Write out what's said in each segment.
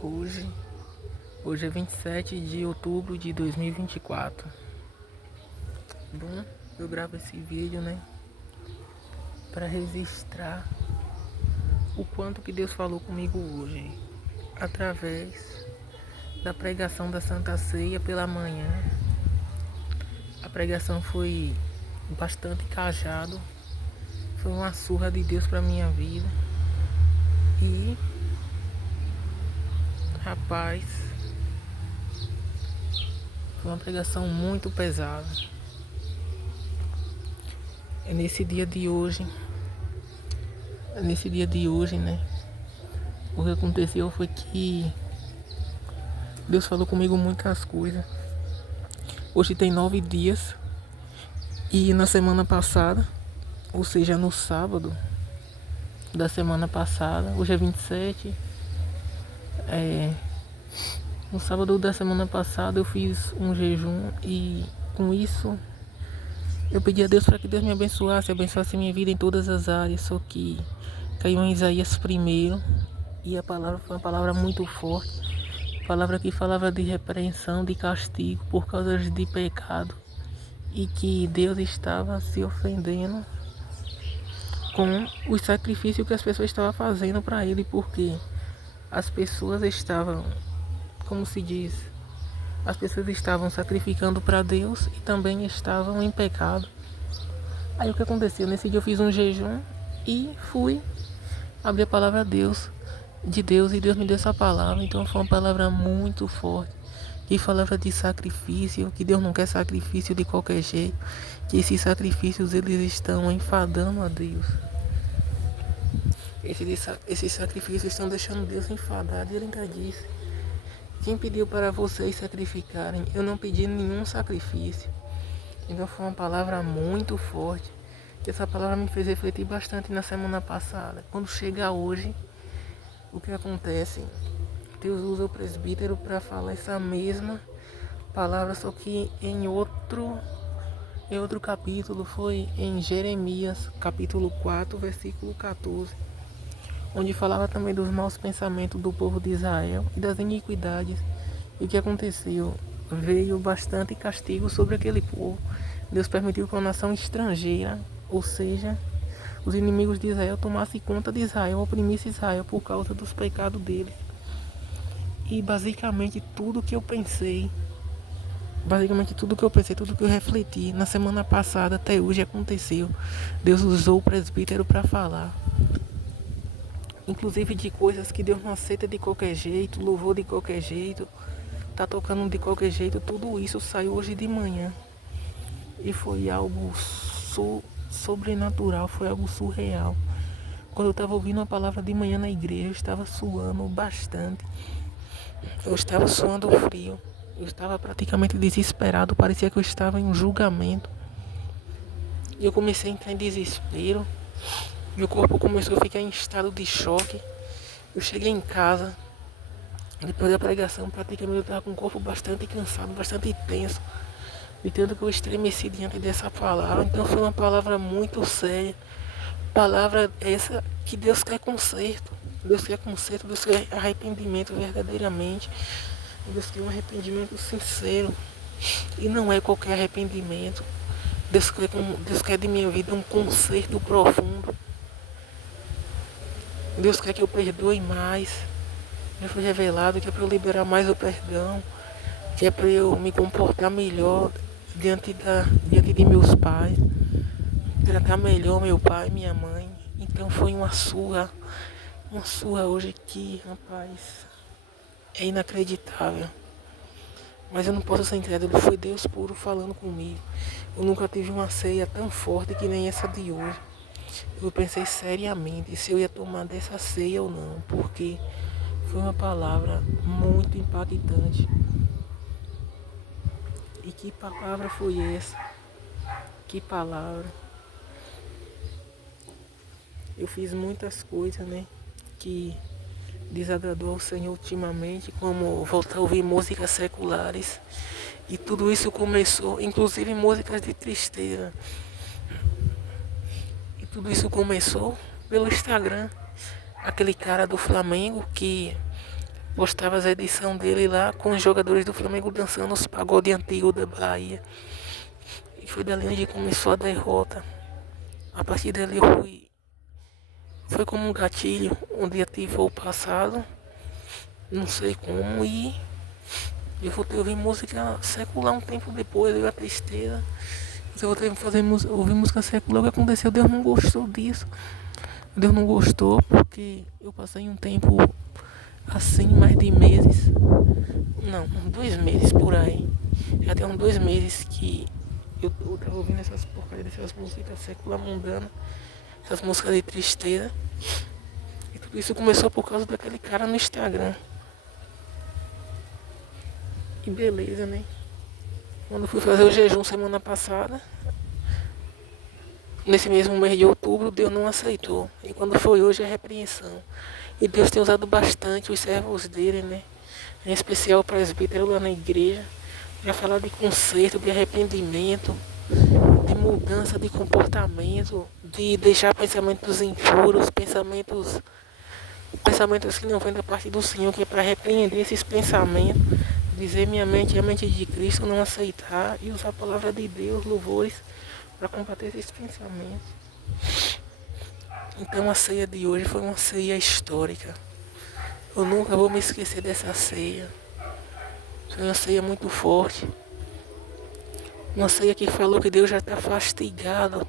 Hoje, hoje é 27 de outubro de 2024. Bom, eu gravo esse vídeo, para registrar o quanto que Deus falou comigo hoje, através da pregação da Santa Ceia pela manhã. A pregação foi bastante cajado, foi uma surra de Deus para minha vida. E, rapaz, foi uma pregação muito pesada. É nesse dia de hoje, o que aconteceu foi que Deus falou comigo muitas coisas. Hoje tem 9 dias e na semana passada, ou seja, no sábado da semana passada, hoje é 27, no sábado da semana passada eu fiz um jejum e com isso eu pedi a Deus para que Deus me abençoasse minha vida em todas as áreas, só que caiu em Isaías primeiro e a palavra foi uma palavra muito forte, palavra que falava de repreensão, de castigo por causa de pecado, e que Deus estava se ofendendo com o sacrifício que as pessoas estavam fazendo para Ele, porque as pessoas estavam, como se diz, as pessoas estavam sacrificando para Deus e também estavam em pecado. Aí o que aconteceu? Nesse dia eu fiz um jejum e fui abrir a palavra de Deus, e Deus me deu essa palavra. Então foi uma palavra muito forte, que falava de sacrifício, que Deus não quer sacrifício de qualquer jeito, que esses sacrifícios eles estão enfadando a Deus. Esses sacrifícios estão deixando Deus enfadado. E Ele ainda disse: quem pediu para vocês sacrificarem? Eu não pedi nenhum sacrifício. Então foi uma palavra muito forte. Essa palavra me fez refletir bastante na semana passada. Quando chega hoje, o que acontece? Deus usa o presbítero para falar essa mesma palavra, só que em outro capítulo. Foi em Jeremias, capítulo 4, versículo 14, onde falava também dos maus pensamentos do povo de Israel e das iniquidades. E o que aconteceu? Veio bastante castigo sobre aquele povo. Deus permitiu que uma nação estrangeira, ou seja, os inimigos de Israel, tomassem conta de Israel, oprimissem Israel por causa dos pecados deles. E basicamente tudo que eu pensei, tudo que eu refleti na semana passada até hoje aconteceu. Deus usou o presbítero para falar, inclusive de coisas que Deus não aceita de qualquer jeito, louvor de qualquer jeito, tá tocando de qualquer jeito. Tudo isso saiu hoje de manhã e foi algo sobrenatural, foi algo surreal. Quando eu estava ouvindo a palavra de manhã na igreja, eu estava suando bastante, eu estava suando frio, eu estava praticamente desesperado, parecia que eu estava em um julgamento. E eu comecei a entrar em desespero, meu corpo começou a ficar em estado de choque. Eu cheguei em casa, depois da pregação, praticamente eu estava com o corpo bastante cansado, bastante tenso, de tanto que eu estremeci diante dessa palavra. Então foi uma palavra muito séria, palavra essa que Deus quer conserto, Deus quer arrependimento verdadeiramente, Deus quer um arrependimento sincero, e não é qualquer arrependimento. Deus quer de minha vida um conserto profundo. Deus quer que eu perdoe mais. Já foi revelado que é para eu liberar mais o perdão, que é para eu me comportar melhor diante de meus pais, tratar melhor meu pai e minha mãe. Então foi uma surra hoje que, rapaz, é inacreditável. Mas eu não posso ser incrédulo, foi Deus puro falando comigo. Eu nunca tive uma ceia tão forte que nem essa de hoje. Eu pensei seriamente se eu ia tomar dessa ceia ou não, porque foi uma palavra muito impactante. E que palavra foi essa? Que palavra? Eu fiz muitas coisas, que desagradou ao Senhor ultimamente, como voltar a ouvir músicas seculares. E tudo isso começou, inclusive músicas de tristeza. E tudo isso começou pelo Instagram. Aquele cara do Flamengo que postava as edições dele lá com os jogadores do Flamengo dançando os pagode antigos da Bahia. E foi dali onde começou a derrota. A partir dali foi como um gatilho, onde ativou o passado, não sei como, e eu voltei a ouvir música secular um tempo depois, veio a tristeza. Eu voltei a ouvir música secular, o que aconteceu? Deus não gostou disso. Deus não gostou porque eu passei um tempo assim, mais de meses. Não, 2 meses por aí. Já tem uns 2 meses que eu tava ouvindo essas porcarias dessas músicas secular mundanas, essas músicas de tristeza. E tudo isso começou por causa daquele cara no Instagram. Que beleza, né? Quando fui fazer o jejum semana passada, nesse mesmo mês de outubro, Deus não aceitou. E quando foi hoje, é repreensão. E Deus tem usado bastante os servos dele, né? Em especial o presbítero lá na igreja, para falar de conserto, de arrependimento, de mudança de comportamento, de deixar pensamentos impuros, pensamentos que não vêm da parte do Senhor, que é para repreender esses pensamentos, dizer minha mente é a mente de Cristo, não aceitar e usar a palavra de Deus, louvores, para combater esses pensamentos. Então a ceia de hoje foi uma ceia histórica. Eu nunca vou me esquecer dessa ceia. Foi uma ceia muito forte. Uma ceia que falou que Deus já está fastigado,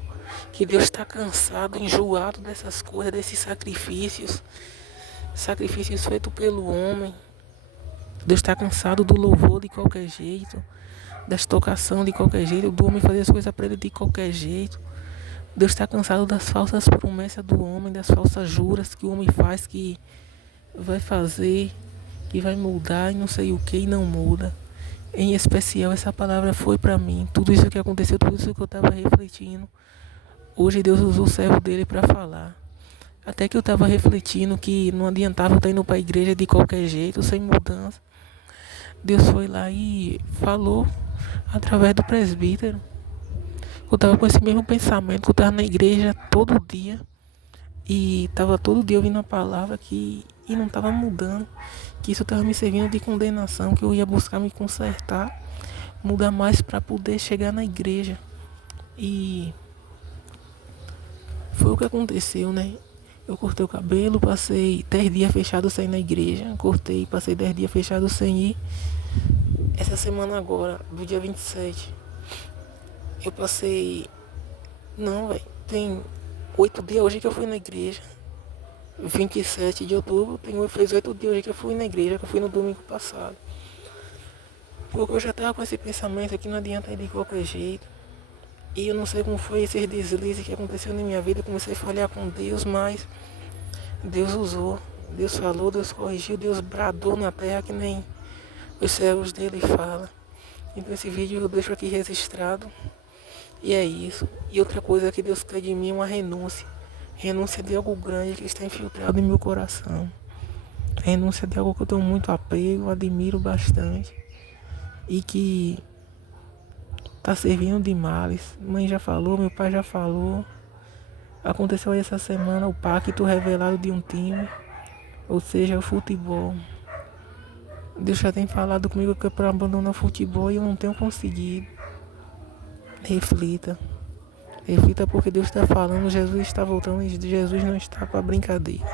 que Deus está cansado, enjoado dessas coisas, desses sacrifícios. Sacrifícios feitos pelo homem. Deus está cansado do louvor de qualquer jeito, da estocação de qualquer jeito, do homem fazer as coisas para ele de qualquer jeito. Deus está cansado das falsas promessas do homem, das falsas juras que o homem faz, que vai fazer, que vai mudar e não sei o que e não muda. Em especial essa palavra foi para mim. Tudo isso que aconteceu, tudo isso que eu estava refletindo. Hoje Deus usou o servo dele para falar. Até que eu estava refletindo que não adiantava eu estar indo para a igreja de qualquer jeito, sem mudança. Deus foi lá e falou através do presbítero. Eu estava com esse mesmo pensamento, que eu estava na igreja todo dia. E estava todo dia ouvindo a palavra e não estava mudando. Que isso estava me servindo de condenação, que eu ia buscar me consertar, mudar mais para poder chegar na igreja. E foi o que aconteceu, né? Eu cortei o cabelo, passei 10 dias fechado sem ir na igreja. Cortei, passei 10 dias fechado sem ir. Essa semana agora, do dia 27, eu passei... Não, velho, tem 8 dias hoje que eu fui na igreja. 27 de outubro, fez 8 dias hoje que eu fui na igreja, que eu fui no domingo passado. Porque eu já tava com esse pensamento que não adianta ir de qualquer jeito. E eu não sei como foi esses deslizes que aconteceu na minha vida. Eu comecei a falhar com Deus, mas Deus usou. Deus falou, Deus corrigiu, Deus bradou na terra que nem os servos dele falam. Então esse vídeo eu deixo aqui registrado. E é isso. E outra coisa que Deus quer de mim é uma renúncia. Renúncia de algo grande que está infiltrado em meu coração. Renúncia de algo que eu tenho muito apego, admiro bastante. E que está servindo de males. Mãe já falou, meu pai já falou. Aconteceu aí essa semana o pacto revelado de um time. Ou seja, o futebol. Deus já tem falado comigo que é para abandonar o futebol e eu não tenho conseguido. Reflita. Reflita porque Deus está falando, Jesus está voltando e Jesus não está para brincadeira.